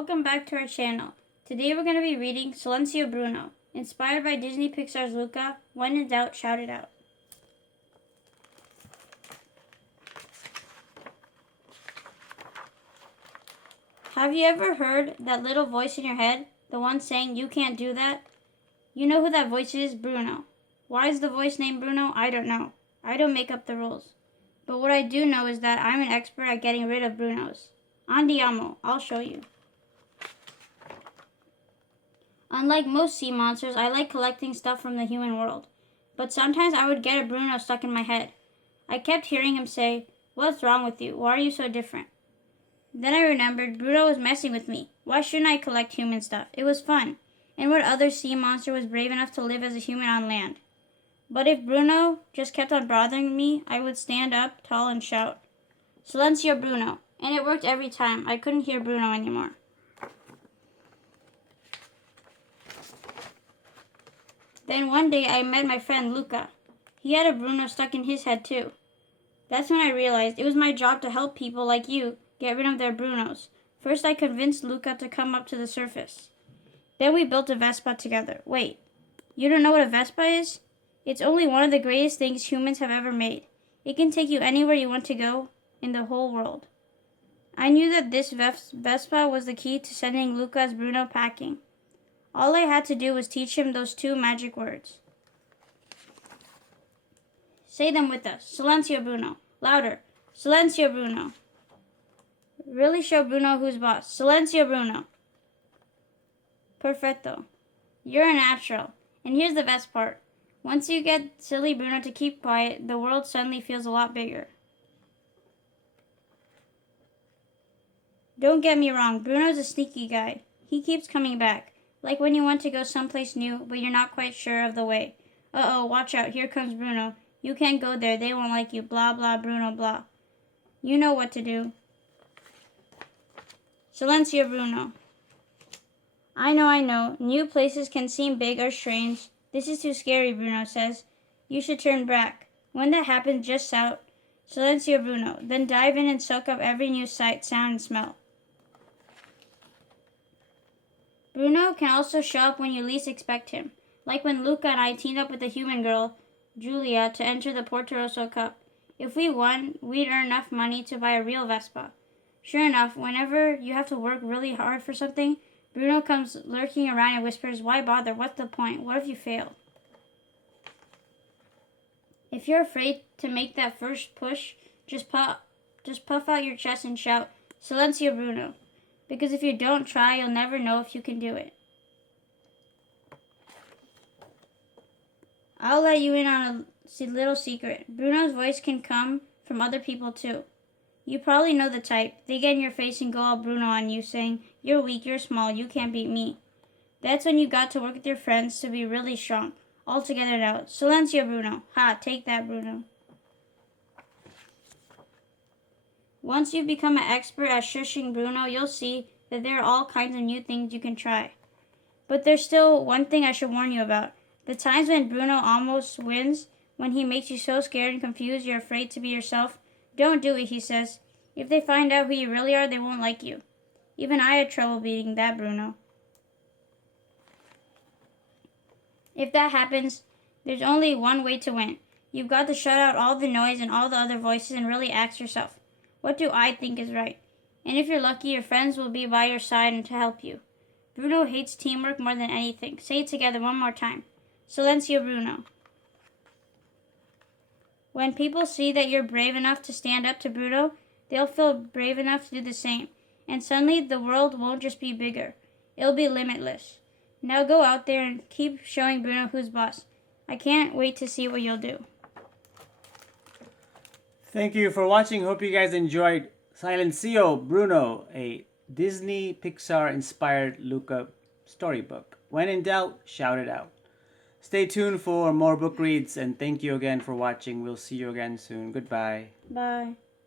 Welcome back to our channel. Today we're going to be reading Silenzo Bruno, inspired by Disney Pixar's Luca. When in doubt, shout it out. Have you ever heard that little voice in your head, the one saying you can't do that? You know who that voice is? Bruno. Why is the voice named Bruno? I don't know. I don't make up the rules. But what I do know is that I'm an expert at getting rid of Brunos. Andiamo, I'll show you. Unlike most sea monsters, I like collecting stuff from the human world. But sometimes I would get a Bruno stuck in my head. I kept hearing him say, "What's wrong with you? Why are you so different?" Then I remembered Bruno was messing with me. Why shouldn't I collect human stuff? It was fun. And what other sea monster was brave enough to live as a human on land? But if Bruno just kept on bothering me, I would stand up tall and shout, "Silencio Bruno." And it worked every time. I couldn't hear Bruno anymore. Then one day I met my friend Luca. He had a Bruno stuck in his head too. That's when I realized it was my job to help people like you get rid of their Brunos. First I convinced Luca to come up to the surface. Then we built a Vespa together. Wait, you don't know what a Vespa is? It's only one of the greatest things humans have ever made. It can take you anywhere you want to go in the whole world. I knew that this Vespa was the key to sending Luca's Bruno packing. All I had to do was teach him those two magic words. Say them with us. Silencio Bruno. Louder. Silencio Bruno. Really show Bruno who's boss. Silencio Bruno. Perfecto. You're a natural. And here's the best part. Once you get silly Bruno to keep quiet, the world suddenly feels a lot bigger. Don't get me wrong, Bruno's a sneaky guy. He keeps coming back. Like when you want to go someplace new, but you're not quite sure of the way. Uh-oh, watch out, here comes Bruno. You can't go there, they won't like you, blah blah Bruno blah. You know what to do. Silencio Bruno. I know, new places can seem big or strange. This is too scary, Bruno says. You should turn back. When that happens, just shout, Silencio Bruno, then dive in and soak up every new sight, sound, and smell. Bruno can also show up when you least expect him, like when Luca and I teamed up with the human girl, Julia, to enter the Porto Rosso Cup. If we won, we'd earn enough money to buy a real Vespa. Sure enough, whenever you have to work really hard for something, Bruno comes lurking around and whispers, "Why bother? What's the point? What if you fail?" If you're afraid to make that first push, just puff out your chest and shout, "Silencio Bruno." Because if you don't try, you'll never know if you can do it. I'll let you in on a little secret. Bruno's voice can come from other people too. You probably know the type. They get in your face and go all Bruno on you, saying, "You're weak, you're small, you can't beat me." That's when you got to work with your friends to be really strong. All together now. Silencio Bruno. Ha, take that, Bruno. Once you've become an expert at shushing Bruno, you'll see that there are all kinds of new things you can try. But there's still one thing I should warn you about. The times when Bruno almost wins, when he makes you so scared and confused you're afraid to be yourself, don't do it, he says. If they find out who you really are, they won't like you. Even I had trouble beating that Bruno. If that happens, there's only one way to win. You've got to shut out all the noise and all the other voices and really ask yourself, what do I think is right? And if you're lucky, your friends will be by your side and to help you. Bruno hates teamwork more than anything. Say it together one more time. Silencio Bruno. When people see that you're brave enough to stand up to Bruno, they'll feel brave enough to do the same. And suddenly the world won't just be bigger. It'll be limitless. Now go out there and keep showing Bruno who's boss. I can't wait to see what you'll do. Thank you for watching. Hope you guys enjoyed Silencio Bruno, a Disney Pixar inspired Luca storybook. When in doubt, shout it out. Stay tuned for more book reads and thank you again for watching. We'll see you again soon. Goodbye. Bye.